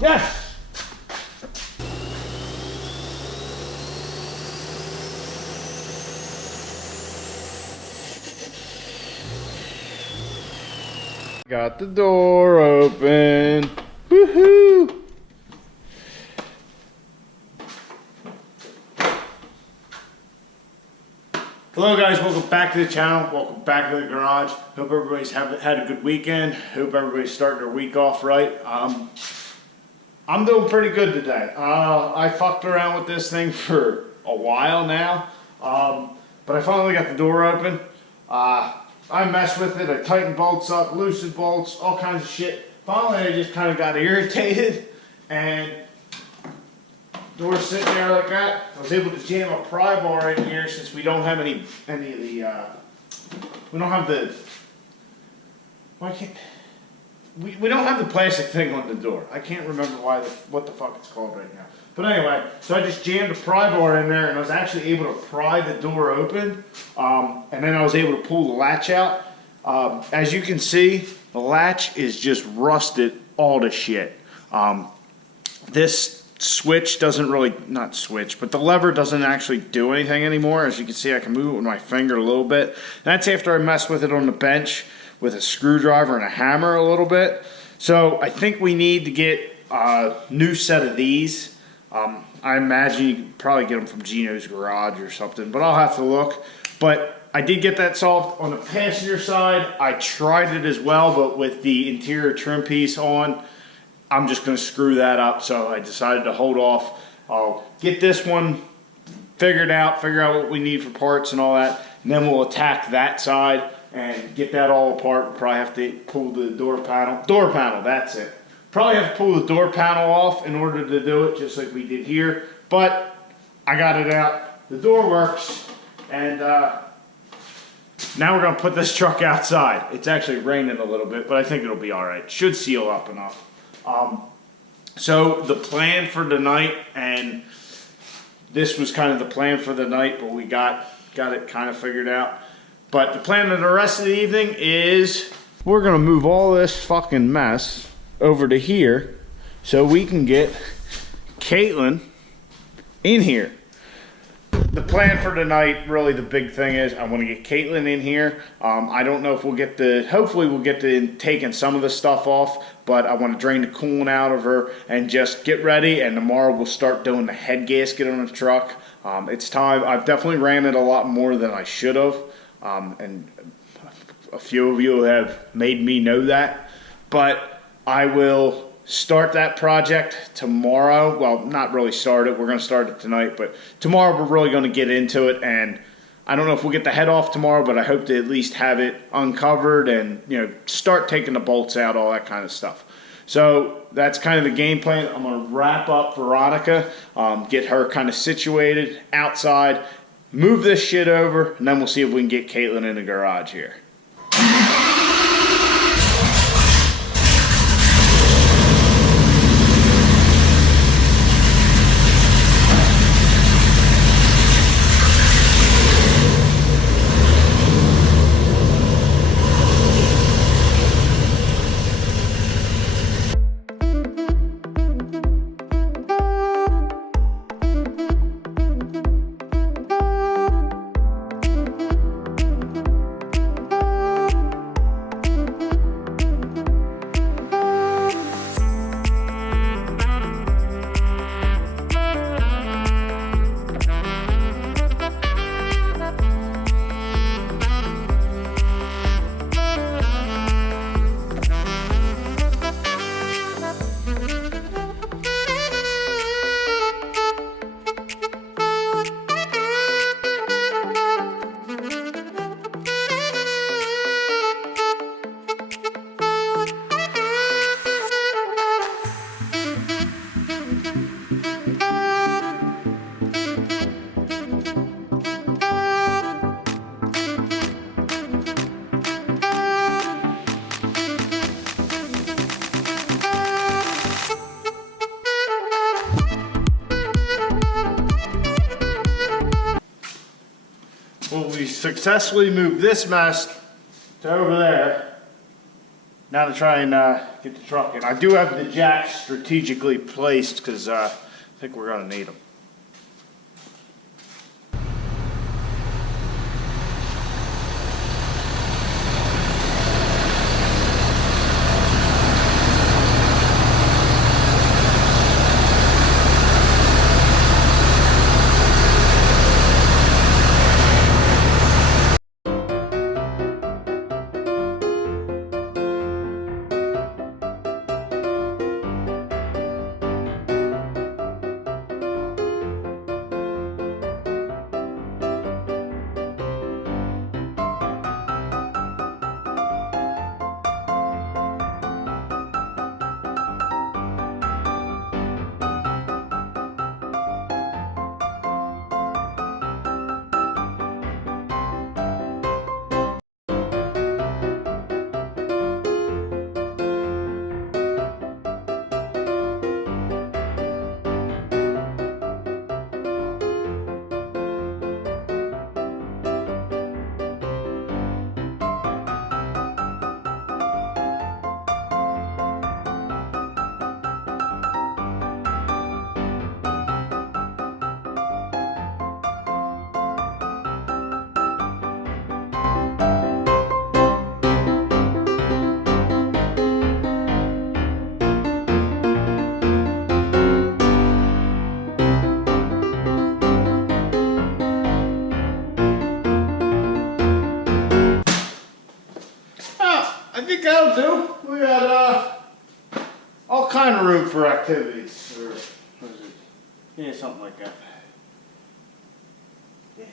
Yes! Got the door open. Woohoo! Hello guys, welcome back to the channel. Welcome back to the garage. Hope everybody's had a good weekend. Hope everybody's starting their week off right. I'm doing pretty good today. I fucked around with this thing for a while now, but I finally got the door open. I messed with it, I tightened bolts up, loosened bolts, all kinds of shit. Finally I just kind of got irritated and door's sitting there like that. I was able to jam a pry bar in here since we don't have any of the, we don't have the, we don't have the plastic thing on the door. I can't remember what the fuck it's called right now. But anyway, so I just jammed a pry bar in there and I was actually able to pry the door open. And then I was able to pull the latch out. As you can see, the latch is just rusted all to shit. This switch doesn't really, not switch, but the lever doesn't actually do anything anymore. As you can see, I can move it with my finger a little bit. That's after I messed with it on the bench with a screwdriver and a hammer a little bit. So I think we need to get a new set of these. I imagine you can probably get them from Gino's Garage or something, but I'll have to look. But I did get that solved on the passenger side. I tried it as well, but with the interior trim piece on, I'm just going to screw that up. So I decided to hold off. I'll get this one figured out, figure out what we need for parts and all that, and then we'll attack that side and get that all apart. We'll probably have to pull the door panel, that's it. Probably have to pull the door panel off in order to do it, just like we did here. But I got it out. The door works. And now we're going to put this truck outside. It's actually raining a little bit, but I think it'll be all right. Should seal up enough. So the plan for the night, and this was kind of the plan for the night, but we got it kind of figured out. But the plan of the rest of the evening is we're going to move all this fucking mess over to here so we can get Caitlyn in here. The plan for tonight, really the big thing is I want to get Caitlyn in here. I don't know if we'll get hopefully we'll get to taking some of the stuff off, but I want to drain the coolant out of her and just get ready, and tomorrow we'll start doing the head gasket on the truck. It's time. I've definitely ran it a lot more than I should have, and a few of you have made me know that, but I will start that project tomorrow. Well, not really start it. We're going to start it tonight, but tomorrow we're really going to get into it. And I don't know if we'll get the head off tomorrow, but I hope to at least have it uncovered and, you know, start taking the bolts out, all that kind of stuff. So that's kind of the game plan. I'm going to wrap up Veronica, get her kind of situated outside, move this shit over, and then we'll see if we can get Caitlyn in the garage here. Well, we successfully moved this mess to over there. Now to try and get get the truck in. I do have the jacks strategically placed because I think we're going to need them. I think that'll do. We got all kind of room for activities, or what is it? Yeah, something like that. Yeah.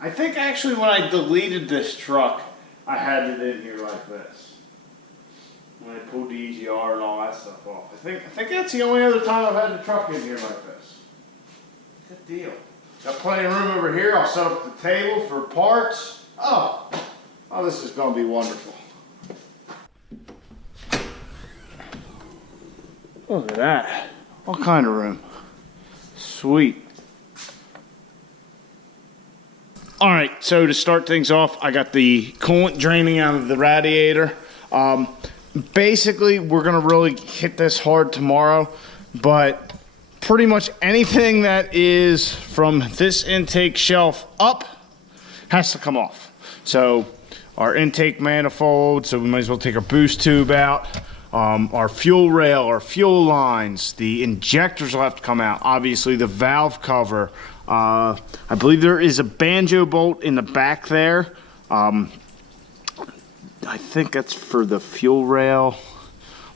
I think actually when I deleted this truck, I had it in here like this. When I pulled the EGR and all that stuff off. I think that's the only other time I've had the truck in here like this. Good deal. Got plenty of room over here. I'll set up the table for parts. Oh, this is going to be wonderful. Look at that. All kind of room. Sweet. All right, so to start things off, I got the coolant draining out of the radiator. Basically, we're going to really hit this hard tomorrow, but pretty much anything that is from this intake shelf up has to come off. So our intake manifold, so we might as well take our boost tube out, our fuel rail, our fuel lines, the injectors will have to come out, obviously the valve cover. I believe there is a banjo bolt in the back there. I think that's for the fuel rail,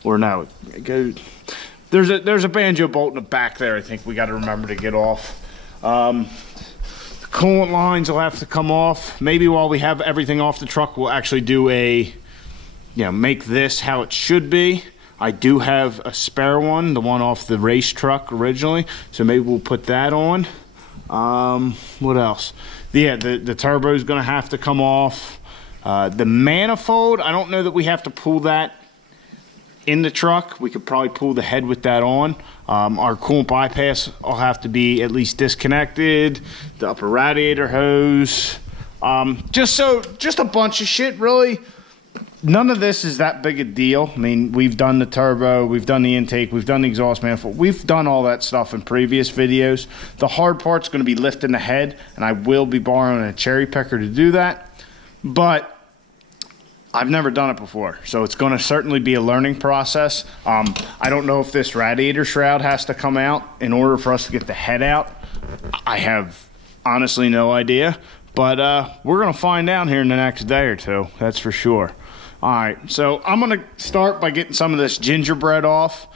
or no, there's a banjo bolt in the back there I think we got to remember to get off. Coolant lines will have to come off. Maybe while we have everything off the truck, we'll actually do make this how it should be. I do have a spare one, the one off the race truck originally, so maybe we'll put that on. What else? Yeah, the turbo is going to have to come off. The manifold, I don't know that we have to pull that in the truck. We could probably pull the head with that on. Our coolant bypass will have to be at least disconnected. The upper radiator hose. Just a bunch of shit, really. None of this is that big a deal. I mean, we've done the turbo, we've done the intake, we've done the exhaust manifold. We've done all that stuff in previous videos. The hard part's going to be lifting the head, and I will be borrowing a cherry picker to do that. But I've never done it before, so it's going to certainly be a learning process. I don't know if this radiator shroud has to come out in order for us to get the head out. I have honestly no idea, but we're going to find out here in the next day or two, that's for sure. All right, so I'm going to start by getting some of this gingerbread off,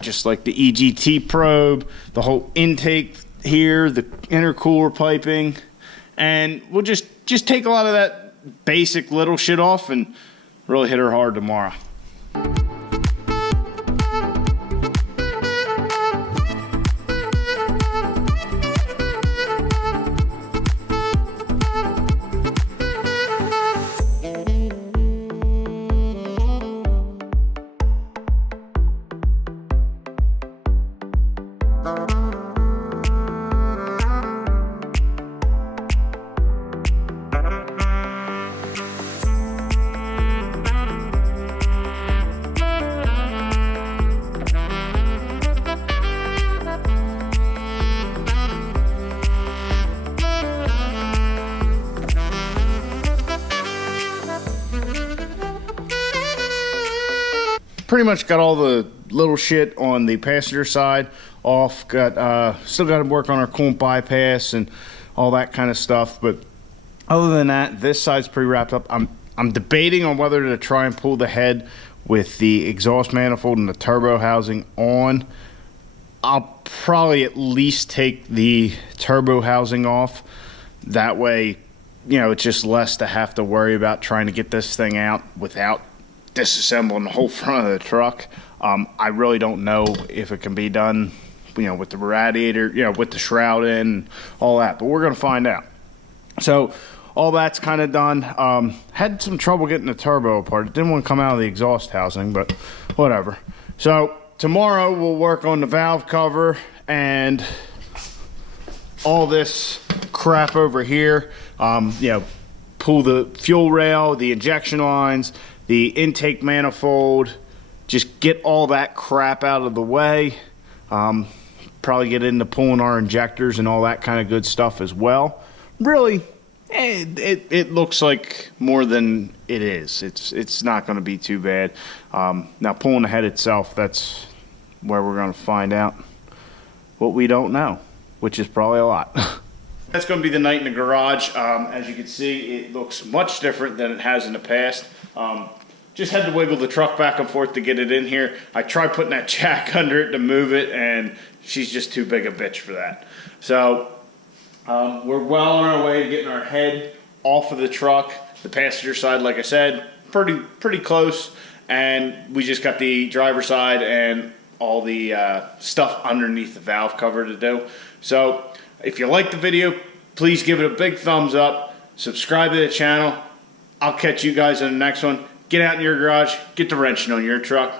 just like the EGT probe, the whole intake here, the intercooler piping, and we'll just take a lot of that basic little shit off and really hit her hard tomorrow. pretty much got all the little shit on the passenger side off. Got still got to work on our coolant bypass and all that kind of stuff. But other than that, this side's pretty wrapped up. I'm debating on whether to try and pull the head with the exhaust manifold and the turbo housing on. I'll probably at least take the turbo housing off. That way, you know, it's just less to have to worry about trying to get this thing out without disassembling the whole front of the truck. I really don't know if it can be done, you know, with the radiator, you know, with the shroud in and all that, but we're going to find out. So all that's kind of done. Had some trouble getting the turbo apart. It didn't want to come out of the exhaust housing, but whatever. So tomorrow we'll work on the valve cover and all this crap over here. You know, pull the fuel rail, the injection lines, the intake manifold, just get all that crap out of the way. Probably get into pulling our injectors and all that kind of good stuff as well. Really, it looks like more than it is. It's not going to be too bad. Now pulling the head itself, that's where we're going to find out what we don't know, which is probably a lot. That's going to be the night in the garage. As you can see, it looks much different than it has in the past. Just had to wiggle the truck back and forth to get it in here. I tried putting that jack under it to move it, and she's just too big a bitch for that. So we're well on our way to getting our head off of the truck. The passenger side, like I said, pretty close, and we just got the driver side and all the stuff underneath the valve cover to do. So if you like the video, please give it a big thumbs up. Subscribe to the channel. I'll catch you guys in the next one. Get out in your garage. Get the wrenching on your truck.